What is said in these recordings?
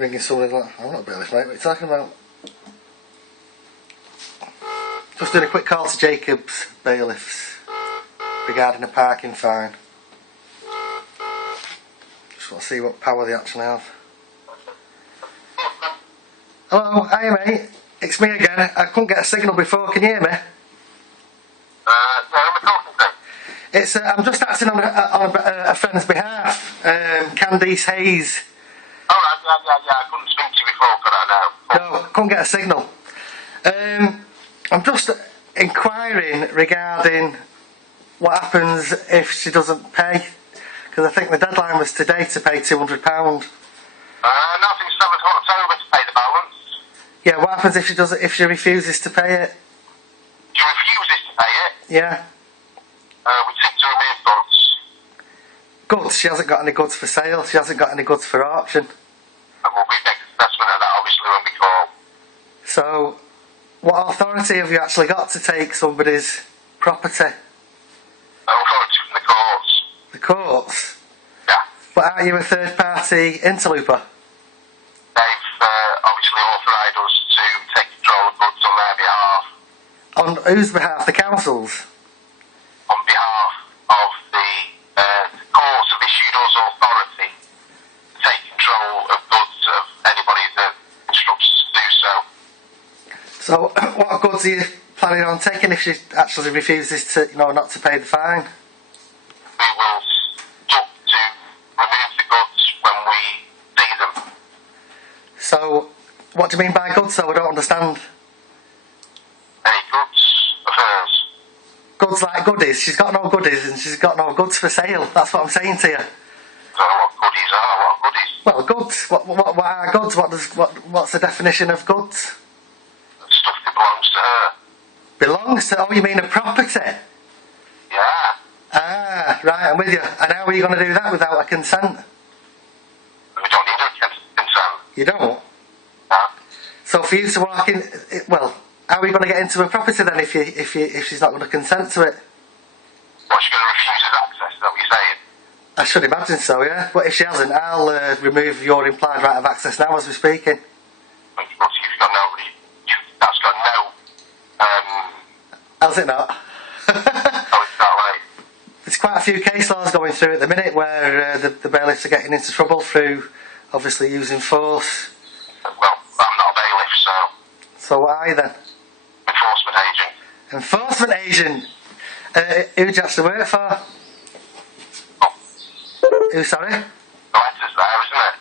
ringing somebody like, I'm not a bailiff, mate, what are you talking about? Just doing a quick call to Jacob's Bailiffs regarding a parking fine. Just want to see what power they actually have. Hello, hiya mate, it's me again. I couldn't get a signal before, can you hear me? It's I'm just acting on a friend's behalf, Candice Hayes. Alright, yeah, I couldn't speak to you before, could I now? No, couldn't get a signal. I'm just inquiring regarding what happens if she doesn't pay, because I think the deadline was today to pay £200. Nothing 7th of October to pay the balance. Yeah, what happens if she refuses to pay it? She refuses to pay it? Yeah. We seek to remove goods. Goods? She hasn't got any goods for sale, she hasn't got any goods for auction. And we'll make an assessment of that obviously when we call. So, what authority have you actually got to take somebody's property? Authority from the courts. The courts? Yeah. But aren't you a third party interlooper? They've obviously authorised us to take control of goods on their behalf. On whose behalf? The council's? On behalf of the courts have issued us authority to take control of goods of anybody that instructs us to do so. So, what goods are you planning on taking if she actually refuses to, not to pay the fine? We will look to remove the goods when we see them. So, what do you mean by goods though? I don't understand. Any goods of hers. Goods like goodies? She's got no goodies and she's got no goods for sale. That's what I'm saying to you. I don't know what goodies are. What goodies? Well, goods. What are goods? What's the definition of goods? Stuff that belongs to her. Belongs to? Oh, you mean a property? Yeah. Ah, right, I'm with you. And how are you going to do that without a consent? We don't need her consent. You don't? No. So for you to walk in, well, how are you going to get into a property then if she's not going to consent to it? What's she going to refuse us access? Is that what you're saying? I should imagine so, yeah. But if she hasn't, I'll remove your implied right of access now as we're speaking. But you've got no. That's got no. How's it not? No, it's not right. There's quite a few case laws going through at the minute where the bailiffs are getting into trouble through obviously using force. Well, I'm not a bailiff, so. So what are you then? Enforcement agent. Enforcement agent? Who do you actually work for? Oh. Who, sorry? The letter's there, isn't it?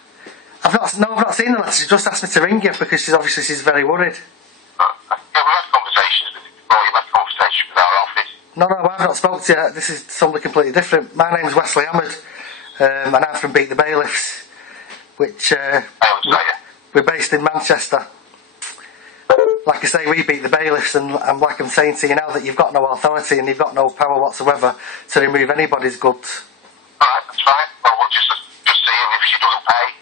I've not seen the letter. She just asked me to ring you because she's very worried. Yeah, we've had conversations with you before. You've had conversations with our office. No, I've not spoke to you. This is somebody completely different. My name's Wesley Ahmed, and I'm from Beat the Bailiffs, which we're based in Manchester. Like I say, we beat the bailiffs, and like I'm saying to you now, that you've got no authority and you've got no power whatsoever to remove anybody's goods. Alright, that's fine. Well, we'll just see if she doesn't pay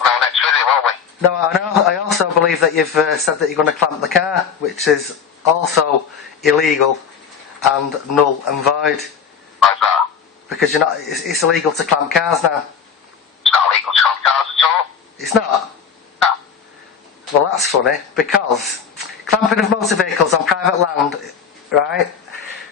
on our next visit, won't we? No, I know. I also believe that you've said that you're going to clamp the car, which is also illegal and null and void. Why's that? Because it's illegal to clamp cars now. It's not illegal to clamp cars at all. It's not? No. Well, that's funny, because clamping of motor vehicles on private land, right,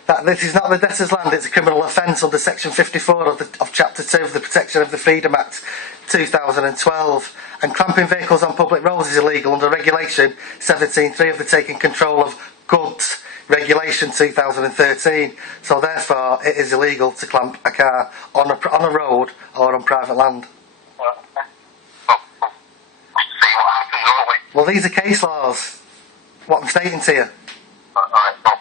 that this is not the debtor's land, it's a criminal offence under section 54 of chapter 2 of the Protection of the Freedom Act 2012, and clamping vehicles on public roads is illegal under regulation 17.3 of the Taking Control of Goods regulation 2013, so therefore it is illegal to clamp a car on a road or on private land. Well, we'll see what happens, won't we? Well, these are case laws, what I'm stating to you. Alright, well.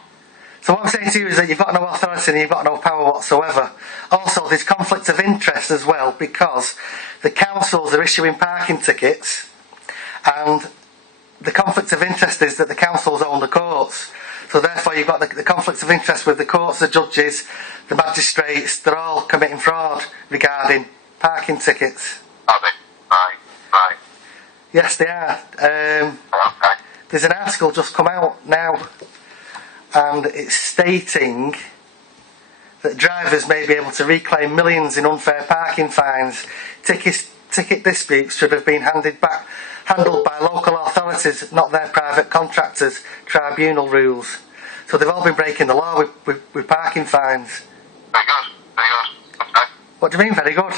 So what I'm saying to you is that you've got no authority and you've got no power whatsoever. Also, there's conflict of interest as well, because the councils are issuing parking tickets, and the conflict of interest is that the councils own the courts. So therefore you've got the conflict of interest with the courts, the judges, the magistrates. They're all committing fraud regarding parking tickets. Are they? Right. Yes, they are. Okay. There's an article just come out now, and it's stating that drivers may be able to reclaim millions in unfair parking fines. Tickets ticket disputes should have been handled by local authorities, not their private contractors' tribunal rules. So they've all been breaking the law with parking fines. Very good, very good. Okay. What do you mean, very good?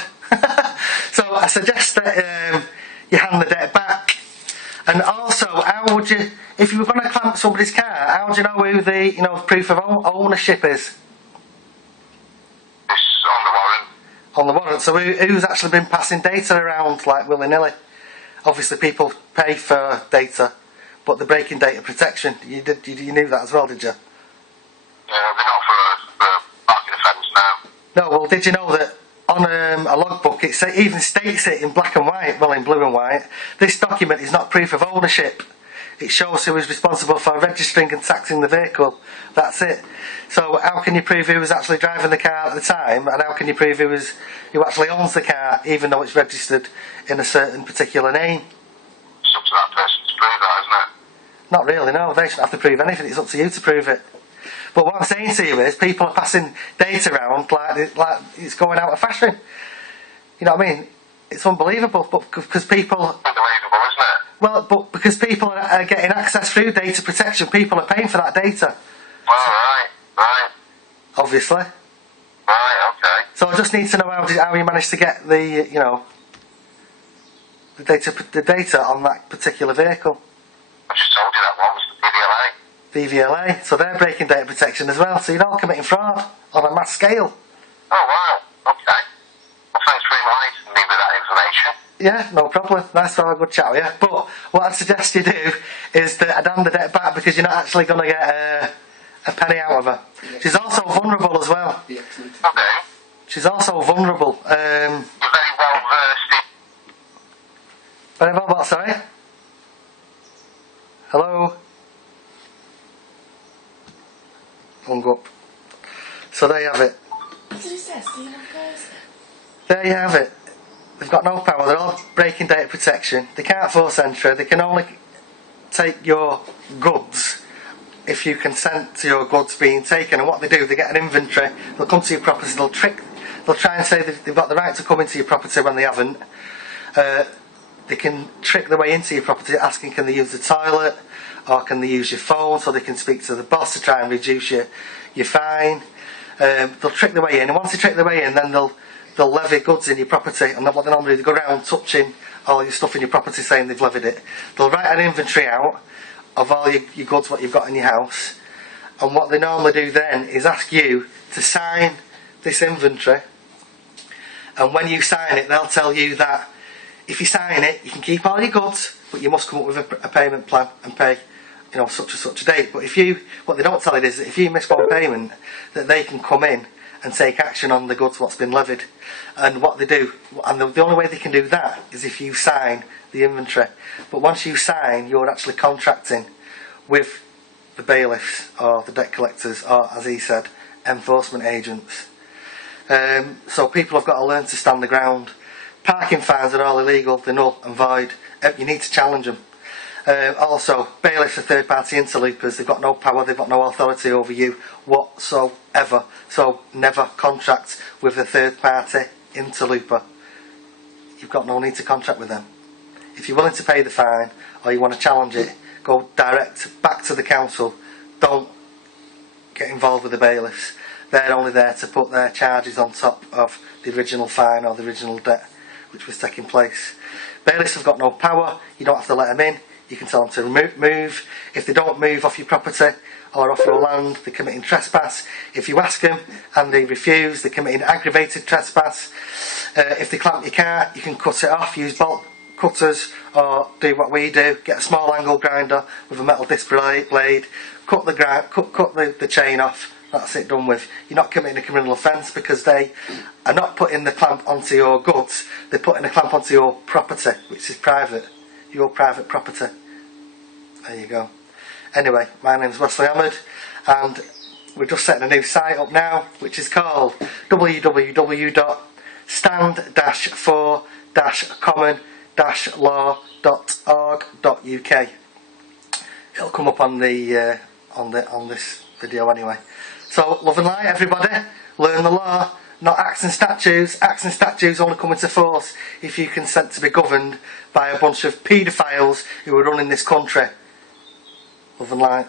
So I suggest that you hand the debt back. And also, how would you, if you were going to clamp somebody's car, how would you know who the proof of ownership is? It's on the warrant. On the warrant. So who's actually been passing data around like willy-nilly? Obviously people pay for data, but they're breaking data protection. You knew that as well, did you? They're not for a parking offence now. No, well, did you know that on a logbook it even states it in black and white, well in blue and white, this document is not proof of ownership. It shows who is responsible for registering and taxing the vehicle. That's it. So how can you prove who was actually driving the car at the time, and how can you prove who actually owns the car, even though it's registered in a certain particular name? It's up to that person to prove that, isn't it? Not really, no. They shouldn't have to prove anything. It's up to you to prove it. But what I'm saying to you is, people are passing data around like it's going out of fashion. You know what I mean? It's unbelievable, but because people... Unbelievable, isn't it? Well, but because people are getting access through data protection, people are paying for that data. Well, right. Obviously. Right, okay. So I just need to know how you managed to get the data on that particular vehicle. I just told you that one was the DVLA. So they're breaking data protection as well. So you're all committing fraud on a mass scale. Oh, wow. Okay. Well, thanks for enlightening me with that information. Yeah, no problem. Nice to have a good chat with you. But what I'd suggest you do is that I'd hand the debt back, because you're not actually going to get a penny out of her. She's also vulnerable as well. Okay. She's also vulnerable. You're very well versed in... Very well, what, sorry? Hello? Hung up. So there you have it. There you have it. They've got no power. They're all breaking data protection. They can't force entry. They can only take your goods if you consent to your goods being taken. And what they do, they get an inventory. They'll come to your property. They'll try and say that they've got the right to come into your property when they haven't. They can trick their way into your property, asking can they use the toilet, or can they use your phone, so they can speak to the boss to try and reduce your fine. They'll trick their way in, and once they trick their way in, then they'll levy goods in your property. And what they normally do, they go around touching all your stuff in your property, saying they've levied it. They'll write an inventory out of all your goods, what you've got in your house, and what they normally do then is ask you to sign this inventory. And when you sign it, they'll tell you that if you sign it, you can keep all your goods, but you must come up with a payment plan and pay, such and such a date. But what they don't tell you is that if you miss one payment, that they can come in and take action on the goods what's been levied. And what they do, and the only way they can do that is if you sign the inventory. But once you sign, you're actually contracting with the bailiffs or the debt collectors, or, as he said, enforcement agents. So people have got to learn to stand the ground. Parking fines are all illegal, they're null and void. You need to challenge them. Also, bailiffs are third-party interloopers. They've got no power, they've got no authority over you whatsoever. So never contract with a third-party interlooper. You've got no need to contract with them. If you're willing to pay the fine, or you want to challenge it, go direct back to the council. Don't get involved with the bailiffs. They're only there to put their charges on top of the original fine or the original debt which was taking place. Bailiffs have got no power. You don't have to let them in. You can tell them to move. If they don't move off your property or off your land, they're committing trespass. If you ask them and they refuse, they're committing aggravated trespass. If they clamp your car, you can cut it off, use bolt cutters, or do what we do, get a small angle grinder with a metal disc blade, cut the chain off. That's it, done with. You're not committing a criminal offence, because they are not putting the clamp onto your goods, they're putting a clamp onto your property, which is private, your private property. There you go. Anyway, my name's Wesley Ahmed, and we're just setting a new site up now, which is called www.stand-for-common-law.org.uk. It'll come up on this video anyway. So, love and light, everybody. Learn the law, not acts and statutes. Acts and statutes only come into force if you consent to be governed by a bunch of paedophiles who are running this country. Love and light.